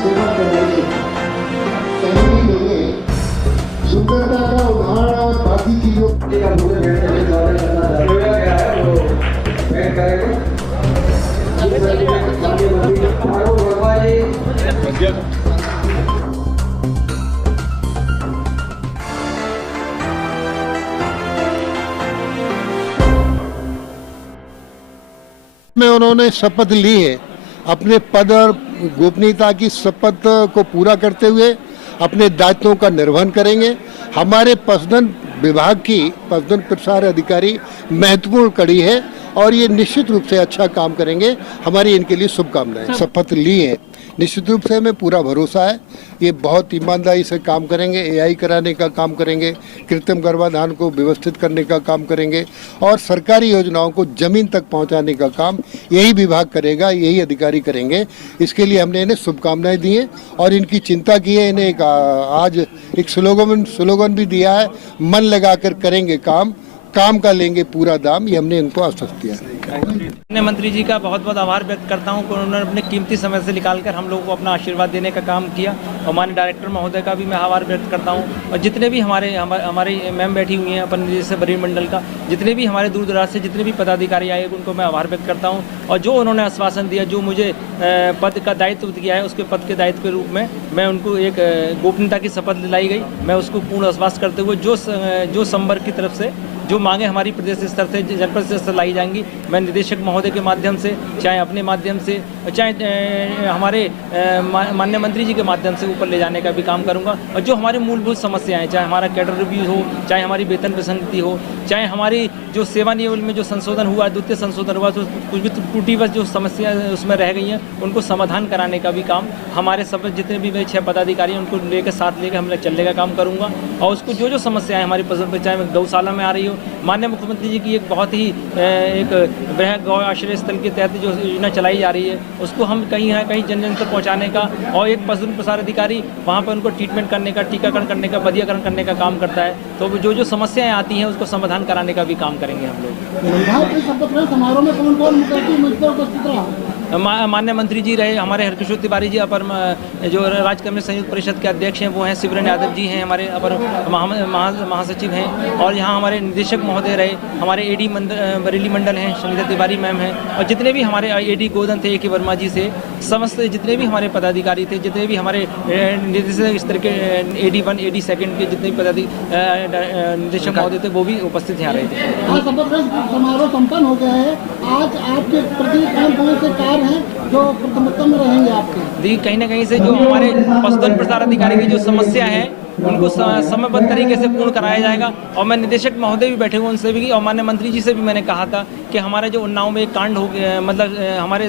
सेवा करवाइए। सही नहीं सुंदरता का उदाहरण और बाकी चीजों का मुझे बैठने में स्वागत करना चाहिए गया है वो बैठ करेंगे। में उन्होंने शपथ ली है, अपने पद और गोपनीयता की शपथ को पूरा करते हुए अपने दायित्वों का निर्वहन करेंगे। हमारे पशुधन विभाग की पशुधन प्रसार अधिकारी महत्वपूर्ण कड़ी है और ये निश्चित रूप से अच्छा काम करेंगे। हमारी इनके लिए शुभकामनाएं। शपथ ली है, निश्चित रूप से हमें पूरा भरोसा है ये बहुत ईमानदारी से काम करेंगे। एआई कराने का काम करेंगे, कृत्रिम गर्भाधान को व्यवस्थित करने का काम करेंगे और सरकारी योजनाओं को जमीन तक पहुंचाने का काम यही विभाग करेगा, यही अधिकारी करेंगे। इसके लिए हमने इन्हें शुभकामनाएं दी हैं और इनकी चिंता की है। इन्हें आज एक स्लोगन भी दिया है, मन लगाकर करेंगे काम का लेंगे पूरा दाम। ये हमने इनको आश्वस्त किया है। मैं मंत्री जी का बहुत बहुत आभार व्यक्त करता हूं कि उन्होंने अपने कीमती समय से निकालकर हम लोगों को अपना आशीर्वाद देने का काम किया। और माननीय डायरेक्टर महोदय का भी मैं आभार व्यक्त करता हूं और जितने भी हमारी मैम बैठी हुई हैं अपन जैसे बरीन मंडल का, जितने भी हमारे दूर दराज से जितने भी पदाधिकारी आए उनको मैं आभार व्यक्त करता हूँ। और जो उन्होंने आश्वासन दिया, जो मुझे पद का दायित्व दिया है, उसके पद के दायित्व के रूप में मैं उनको एक गोपनीयता की शपथ दिलाई गई। मैं उसको पूर्ण आश्वास करते हुए जो संवर्ग की तरफ से जो मांगे हमारी प्रदेश स्तर से जनपद स्तर से लाई जाएंगी, मैं निदेशक महोदय के माध्यम से, चाहे अपने माध्यम से, चाहे हमारे माननीय मंत्री जी के माध्यम से ऊपर ले जाने का भी काम करूंगा। और जो हमारी मूलभूत समस्याएं, चाहे हमारा कैडर रिव्यू हो, चाहे हमारी वेतन विसंगति हो, चाहे हमारी जो सेवा नियम में जो संशोधन हुआ, द्वितीय संशोधन हुआ, तो कुछ भी त्रुटिवश जो समस्या उसमें रह गई हैं उनको समाधान कराने का भी काम हमारे सब जितने भी मेरे 6 पदाधिकारी हैं उनको लेकर साथ लेकर हम चलने का काम करूँगा। और उसको जो समस्याएँ हमारी पसंद, चाहे गौशाला में आ रही हो, माननीय मुख्यमंत्री जी की एक बहुत ही एक वृहद गौ आश्रय स्थल के तहत जो योजना चलाई जा रही है उसको हम कहीं ना कहीं जन जन तक पहुँचाने का, और एक पशुधन प्रसार अधिकारी वहाँ पर उनको ट्रीटमेंट करने का, टीकाकरण करने का, बधियाकरण करने का काम करता है। तो जो समस्याएं आती हैं उसको समाधान कराने का भी काम करेंगे हम लोग। समारोह में कौन कौन उपस्थित रहा? माननीय मंत्री जी रहे, हमारे हरकिशोर तिवारी जी अपर जो राज्य कैबिनेट संयुक्त परिषद के अध्यक्ष हैं वो हैं, शिवरन यादव जी हैं, हमारे अपर महासचिव हैं, और यहाँ हमारे निदेशक महोदय रहे, हमारे एडी बरेली मंडल हैं, संगीता तिवारी मैम हैं, और जितने भी हमारे एडी गोदन थे, AK वर्मा जी से समस्त जितने भी हमारे पदाधिकारी थे, जितने भी हमारे निदेशक स्तर के AD 1 AD 2 के जितने भी निदेशक महोदय थे वो भी उपस्थित यहाँ रहे थे। समारोह संपन्न हो गया है। आज आपके प्रति कौन से कार्य हैं जो प्राथमिकता में रहेंगे आपके? दी कहीं ना कहीं से जो हमारे पशुधन प्रसार अधिकारी की जो समस्या है उनको समयबद्ध तरीके से पूर्ण कराया जाएगा। और मैं निदेशक महोदय भी बैठे हुए उनसे भी, और माननीय मंत्री जी से भी मैंने कहा था कि हमारे जो उन्नाव में एक कांड हो गया, हमारे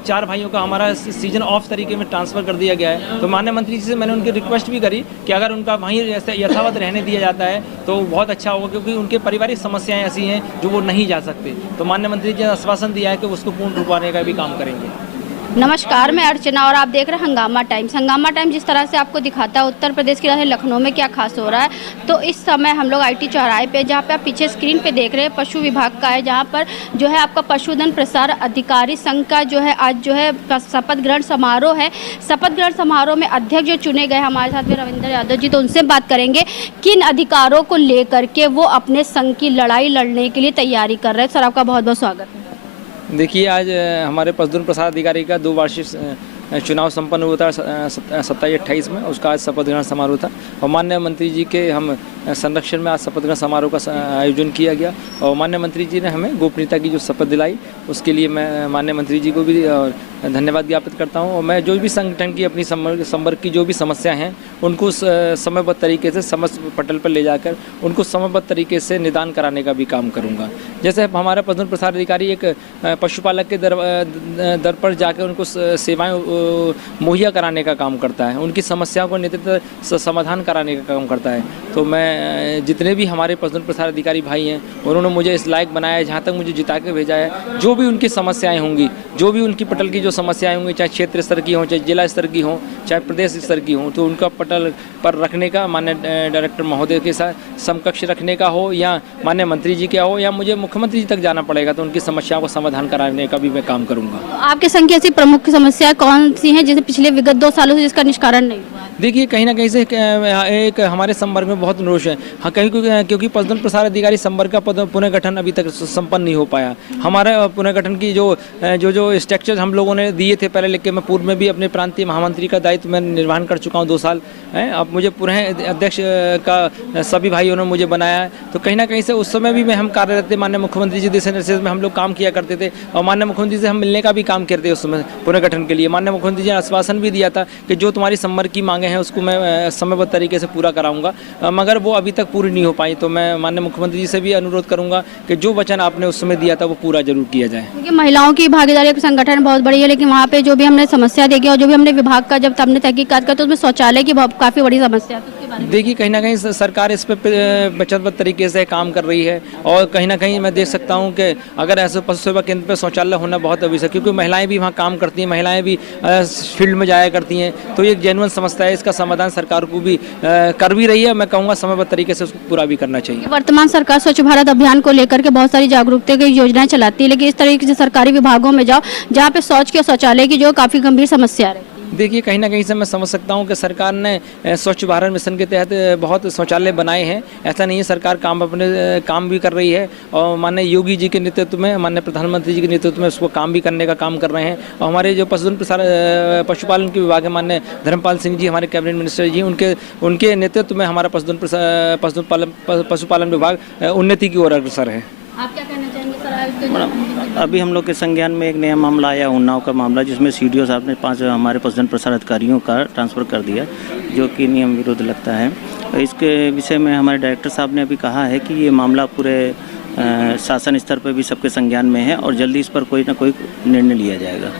4 भाइयों का हमारा सीजन ऑफ तरीके में ट्रांसफ़र कर दिया गया है। तो माननीय मंत्री जी से मैंने उनकी रिक्वेस्ट भी करी कि अगर उनका वहीं ऐसे यथावत रहने दिया जाता है तो बहुत अच्छा होगा, क्योंकि उनके पारिवारिक समस्याएँ ऐसी हैं जो वो नहीं जा सकते। तो माननीय मंत्री जी ने आश्वासन दिया है कि उसको पूर्ण रूप आने का भी काम करेंगे। नमस्कार, मैं अर्चना और आप देख रहे हैं हंगामा टाइम्स। हंगामा टाइम्स जिस तरह से आपको दिखाता है उत्तर प्रदेश की राजधानी लखनऊ में क्या खास हो रहा है, तो इस समय हम लोग IT चौराहे पे, जहाँ पे आप पीछे स्क्रीन पे देख रहे हैं, पशु विभाग का है, जहाँ पर जो है आपका पशुधन प्रसार अधिकारी संघ का जो है आज जो है शपथ ग्रहण समारोह है। शपथ ग्रहण समारोह में अध्यक्ष जो चुने गए हमारे साथ में रविंद्र यादव जी, तो उनसे बात करेंगे किन अधिकारों को लेकर के वो अपने संघ की लड़ाई लड़ने के लिए तैयारी कर रहे हैं। सर, आपका बहुत बहुत स्वागत है। देखिए, आज हमारे पशुधन प्रसार अधिकारी का 2 वार्षिक चुनाव संपन्न हुआ था 27-28 में, उसका आज शपथ ग्रहण समारोह था। और माननीय मंत्री जी के हम संरक्षण में आज शपथ ग्रहण समारोह का आयोजन किया गया और माननीय मंत्री जी ने हमें गोपनीयता की जो शपथ दिलाई उसके लिए मैं माननीय मंत्री जी को भी धन्यवाद ज्ञापित करता हूं। और मैं जो भी संगठन की अपनी संवर्ग की जो भी समस्या हैं उनको समयबद्ध तरीके से समस्त पटल पर ले जाकर उनको समयबद्ध तरीके से निदान कराने का भी काम करूँगा। जैसे हमारा पशुधन प्रसार अधिकारी एक पशुपालक के दर पर जाकर उनको सेवाएँ मुहैया कराने का काम करता है, उनकी समस्याओं को नेतृत्व समाधान कराने का काम करता है। तो मैं जितने भी हमारे पशुधन प्रसार अधिकारी भाई हैं उन्होंने मुझे इस लायक बनाया है, जहाँ तक मुझे जिता के भेजा है। जो भी उनकी समस्याएं होंगी, जो भी उनकी पटल की जो समस्याएं होंगी, चाहे क्षेत्र स्तर की हों, चाहे जिला स्तर की हों, चाहे प्रदेश स्तर की हों, तो उनका पटल पर रखने का माननीय डायरेक्टर महोदय के साथ समकक्ष रखने का हो या माननीय मंत्री जी का हो या मुझे मुख्यमंत्री जी तक जाना पड़ेगा तो उनकी समस्याओं को समाधान कराने का भी मैं काम करूँगा। आपके संघ की ऐसी प्रमुख समस्या कौन कौन सी हैं जिसे पिछले विगत 2 सालों से जिसका निष्कारण नहीं हुआ? देखिए कहीं ना कहीं से एक हमारे संवर्ग में बहुत रोष है। हाँ, कहीं क्योंकि पशुधन प्रसार अधिकारी संवर्ग का पुनर्गठन अभी तक संपन्न नहीं हो पाया। हमारा पुनर्गठन की जो स्ट्रक्चर हम लोगों ने दिए थे पहले, लेके मैं पूर्व में भी अपने प्रांतीय महामंत्री का दायित्व मैं निर्वहन कर चुका हूँ 2 साल है। अब मुझे पुनः अध्यक्ष का सभी भाइयों ने मुझे बनाया है। तो कहीं ना कहीं से उस समय भी हम कार्यरत थे, माननीय मुख्यमंत्री जी दिशा निर्देश में हम लोग काम किया करते थे और माननीय मुख्यमंत्री से हम मिलने का भी काम करते उस समय पुनर्गठन के लिए। माननीय मुख्यमंत्री जी ने आश्वासन भी दिया था कि जो तुम्हारी संवर्ग की मांगे हैं उसको मैं समयबद्ध तरीके से पूरा कराऊंगा, मगर वो अभी तक पूरी नहीं हो पाई। तो मैं माननीय मुख्यमंत्री जी से भी अनुरोध करूंगा कि जो वचन आपने उस समय दिया था वो पूरा जरूर किया जाए। क्योंकि महिलाओं की भागीदारी का संगठन बहुत बड़ी है, लेकिन वहाँ पे जो भी हमने समस्या देखी और जो भी हमने विभाग का जब हमने तहकीकात करते तो उसमें शौचालय की काफ़ी बड़ी समस्या है। देखिए कहीं ना कहीं सरकार इस पर वचनबद्ध तरीके से काम कर रही है और कहीं ना कहीं मैं देख सकता हूं कि अगर ऐसे पशु सेवा केंद्र पर शौचालय होना बहुत आवश्यक है, क्योंकि महिलाएं भी वहां काम करती हैं, महिलाएं भी फील्ड में जाया करती हैं। तो ये जेन्युइन समस्या है, इसका समाधान सरकार को भी कर भी रही है। मैं कहूँगा समयबद्ध तरीके से उसको पूरा भी करना चाहिए। वर्तमान सरकार स्वच्छ भारत अभियान को लेकर के बहुत सारी जागरूकता की योजनाएं चलाती है, लेकिन इस तरीके से सरकारी विभागों में जाओ जहाँ पे शौच के शौचालय की जो काफ़ी गंभीर समस्या है। देखिए कहीं ना कहीं से मैं समझ सकता हूं कि सरकार ने स्वच्छ भारत मिशन के तहत बहुत शौचालय बनाए हैं। ऐसा नहीं है, सरकार अपने काम भी कर रही है और माननीय योगी जी के नेतृत्व में, माननीय प्रधानमंत्री जी के नेतृत्व में उसको काम भी करने का काम कर रहे हैं। और हमारे जो पशुपालन के विभाग है, माननीय धर्मपाल सिंह जी हमारे कैबिनेट मिनिस्टर जी, उनके नेतृत्व में हमारा पशुपालन विभाग उन्नति की ओर अग्रसर है। आप क्या कहना चाहेंगे सर? अभी हम लोग के संज्ञान में एक नया मामला आया, उन्नाव का मामला, जिसमें सीडीओ साहब ने 5 हमारे पशुधन प्रसार अधिकारियों का ट्रांसफ़र कर दिया, जो कि नियम विरुद्ध लगता है। इसके विषय में हमारे डायरेक्टर साहब ने अभी कहा है कि ये मामला पूरे शासन स्तर पर भी सबके संज्ञान में है और जल्दी इस पर कोई ना कोई निर्णय लिया जाएगा।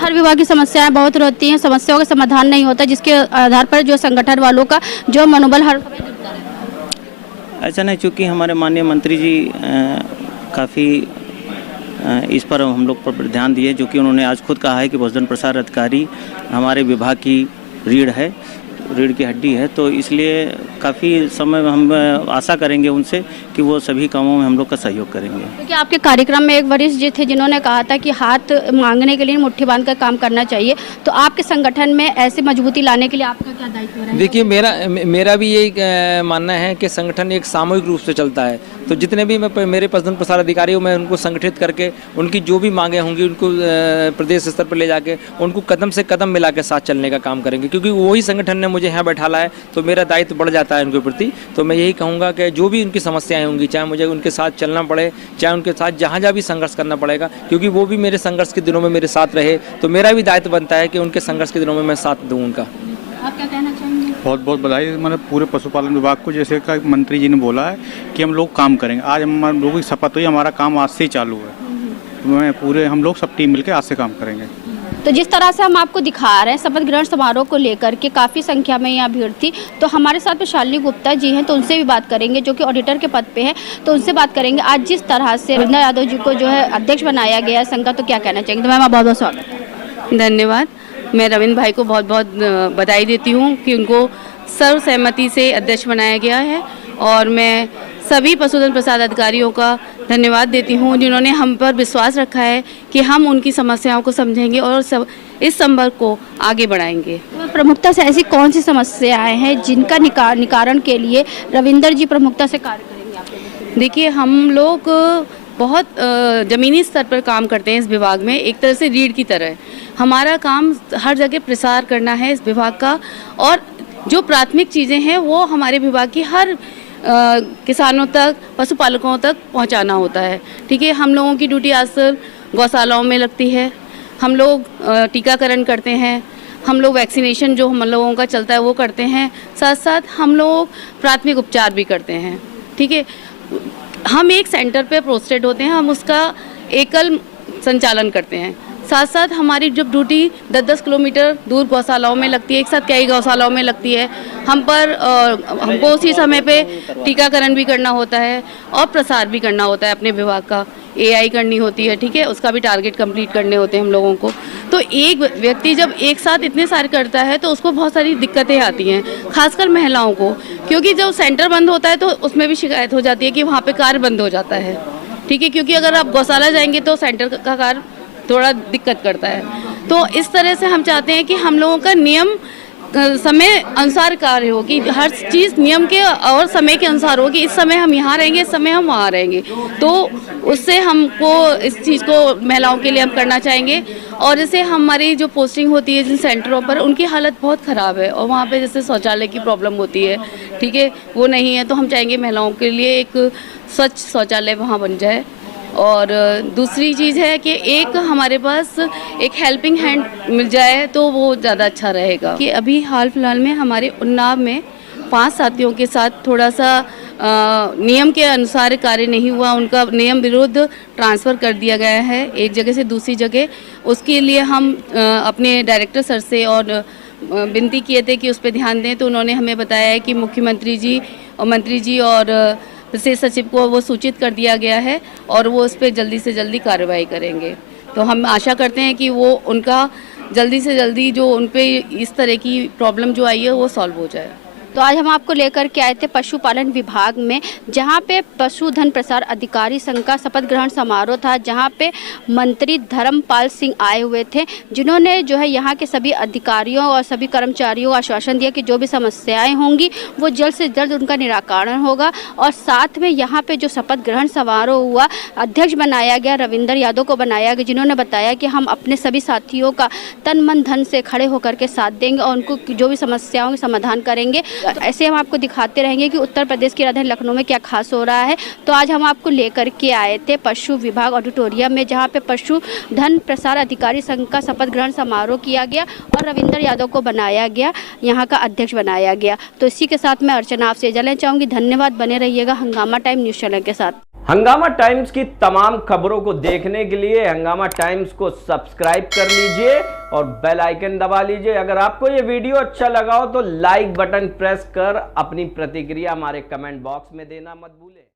हर विभाग की समस्याएं बहुत रहती हैं, समस्याओं का समाधान नहीं होता, जिसके आधार पर जो संगठन वालों का जो मनोबल हर समय गिरता है। ऐसा नहीं, चूँकि हमारे माननीय मंत्री जी काफ़ी इस पर हम लोग पर ध्यान दिए, जो कि उन्होंने आज खुद कहा है कि पशुधन प्रसार अधिकारी हमारे विभाग की रीढ़ की हड्डी है। तो इसलिए काफ़ी समय हम आशा करेंगे उनसे कि वो सभी कामों में हम लोग का सहयोग करेंगे। क्योंकि आपके कार्यक्रम में एक वरिष्ठ जी थे जिन्होंने कहा था कि हाथ मांगने के लिए मुट्ठी बांध कर काम करना चाहिए, तो आपके संगठन में ऐसी मजबूती लाने के लिए आपका क्या दायित्व है? देखिए मेरा भी यही मानना है कि संगठन एक सामूहिक रूप से चलता है। तो जितने भी मेरे पशुधन प्रसार अधिकारी हूँ, मैं उनको संगठित करके उनकी जो भी मांगे होंगी उनको प्रदेश स्तर पर ले जाके उनको कदम से कदम मिला के साथ चलने का काम करेंगे, क्योंकि वही संगठन ने मुझे यहाँ बैठाला है। तो मेरा दायित्व बढ़ जाता है उनके प्रति। तो मैं यही कहूँगा कि जो भी उनकी समस्याएं होंगी, चाहे मुझे उनके साथ चलना पड़े, चाहे उनके साथ जहाँ भी संघर्ष करना पड़ेगा, क्योंकि वो भी मेरे संघर्ष के दिनों में मेरे साथ रहे, तो मेरा भी दायित्व बनता है कि उनके संघर्ष के दिनों में मैं साथ दूँ उनका। आप क्या कहना चाहेंगे? बहुत बहुत बधाई मतलब पूरे पशुपालन विभाग को, जैसे का मंत्री जी ने बोला है कि हम लोग काम करेंगे। आज हम लोगों की शपथ हुई, हमारा काम आज से ही चालू है। तो हम लोग सब टीम मिलकर आज से काम करेंगे। तो जिस तरह से हम आपको दिखा रहे हैं शपथ ग्रहण समारोह को लेकर के काफ़ी संख्या में यहाँ भीड़ थी, तो हमारे साथ में शालिनी गुप्ता जी हैं, तो उनसे भी बात करेंगे जो कि ऑडिटर के पद पे हैं, तो उनसे बात करेंगे। आज जिस तरह से रविंदर यादव जी को जो है अध्यक्ष बनाया गया है संघ का, तो क्या कहना चाहेंगे? तो मैम बहुत बहुत स्वागत। धन्यवाद। मैं रविंद्र भाई को बहुत बहुत बधाई देती हूँ कि उनको सर्वसहमति से अध्यक्ष बनाया गया है, और मैं सभी पशुधन प्रसार अधिकारियों का धन्यवाद देती हूँ जिन्होंने हम पर विश्वास रखा है कि हम उनकी समस्याओं को समझेंगे और इस संपर्क को आगे बढ़ाएंगे। प्रमुखता से ऐसी कौन सी समस्याएं हैं जिनका निवारण के लिए रविंदर जी प्रमुखता से कार्य करेंगे? देखिए, हम लोग बहुत ज़मीनी स्तर पर काम करते हैं इस विभाग में, एक तरह से रीढ़ की तरह। हमारा काम हर जगह प्रसार करना है इस विभाग का, और जो प्राथमिक चीज़ें हैं वो हमारे विभाग की हर किसानों तक, पशुपालकों तक पहुंचाना होता है। ठीक है, हम लोगों की ड्यूटी अक्सर गौशालाओं में लगती है, हम लोग टीकाकरण करते हैं, हम लोग वैक्सीनेशन जो हम लोगों का चलता है वो करते हैं, साथ साथ हम लोग प्राथमिक उपचार भी करते हैं। ठीक है, हम एक सेंटर पे पोस्टेड होते हैं, हम उसका एकल संचालन करते हैं। साथ साथ हमारी जब ड्यूटी 10-10 किलोमीटर दूर गौशालाओं में लगती है, एक साथ कई गौशालाओं में लगती है, हमको उसी समय पे टीकाकरण भी करना होता है और प्रसार भी करना होता है अपने विभाग का, AI करनी होती है। ठीक है, उसका भी टारगेट कंप्लीट करने होते हैं हम लोगों को। तो एक व्यक्ति जब एक साथ इतने सारे करता है तो उसको बहुत सारी दिक्कतें आती हैं, खासकर महिलाओं को, क्योंकि जब सेंटर बंद होता है तो उसमें भी शिकायत हो जाती है कि वहाँ पे कार्य बंद हो जाता है। ठीक है, क्योंकि अगर आप गौशाला जाएंगे तो सेंटर का कार्य थोड़ा दिक्कत करता है। तो इस तरह से हम चाहते हैं कि हम लोगों का नियम समय अनुसार कार्य हो, कि हर चीज़ नियम के और समय के अनुसार हो, कि इस समय हम यहाँ रहेंगे, इस समय हम वहाँ रहेंगे। तो उससे हमको इस चीज़ को महिलाओं के लिए हम करना चाहेंगे। और जैसे हमारी जो पोस्टिंग होती है जिन सेंटरों पर, उनकी हालत बहुत ख़राब है और वहाँ पे जैसे शौचालय की प्रॉब्लम होती है, ठीक है, वो नहीं है। तो हम चाहेंगे महिलाओं के लिए एक स्वच्छ शौचालय वहाँ बन जाए। और दूसरी चीज़ है कि एक हमारे पास एक हेल्पिंग हैंड मिल जाए तो वो ज़्यादा अच्छा रहेगा। कि अभी हाल फिलहाल में हमारे उन्नाव में 5 साथियों के साथ थोड़ा सा नियम के अनुसार कार्य नहीं हुआ, उनका नियम विरुद्ध ट्रांसफ़र कर दिया गया है एक जगह से दूसरी जगह। उसके लिए हम अपने डायरेक्टर सर से और विनती किए थे कि उस पर ध्यान दें। तो उन्होंने हमें बताया है कि मुख्यमंत्री जी और मंत्री जी और विशेष सचिव को वो सूचित कर दिया गया है और वो उस पर जल्दी से जल्दी कार्रवाई करेंगे। तो हम आशा करते हैं कि वो उनका जल्दी से जल्दी जो उन पे इस तरह की प्रॉब्लम जो आई है वो सॉल्व हो जाए। तो आज हम आपको लेकर के आए थे पशुपालन विभाग में, जहां पे पशुधन प्रसार अधिकारी संघ का शपथ ग्रहण समारोह था, जहां पे मंत्री धर्मपाल सिंह आए हुए थे, जिन्होंने जो है यहां के सभी अधिकारियों और सभी कर्मचारियों को आश्वासन दिया कि जो भी समस्याएं होंगी वो जल्द से जल्द उनका निराकरण होगा। और साथ में यहाँ पे जो शपथ ग्रहण समारोह हुआ, अध्यक्ष बनाया गया रविंदर यादव को बनाया गया, जिन्होंने बताया कि हम अपने सभी साथियों का तन मन धन से खड़े होकर के साथ देंगे और उनको जो भी समस्याओं के समाधान करेंगे। ऐसे हम आपको दिखाते रहेंगे कि उत्तर प्रदेश की राजधानी लखनऊ में क्या खास हो रहा है। तो आज हम आपको लेकर के आए थे पशु विभाग ऑडिटोरियम में, जहां पे पशुधन प्रसार अधिकारी संघ का शपथ ग्रहण समारोह किया गया और रविंदर यादव को बनाया गया यहां का अध्यक्ष बनाया गया। तो इसी के साथ मैं अर्चना आपसे इजाजत लेना चाहूँगी। धन्यवाद, बने रहिएगा हंगामा टाइम न्यूज़ चैनल के साथ। हंगामा टाइम्स की तमाम खबरों को देखने के लिए हंगामा टाइम्स को सब्सक्राइब कर लीजिए और बेल आइकन दबा लीजिए। अगर आपको ये वीडियो अच्छा लगा हो तो लाइक बटन प्रेस कर अपनी प्रतिक्रिया हमारे कमेंट बॉक्स में देना मत भूलें।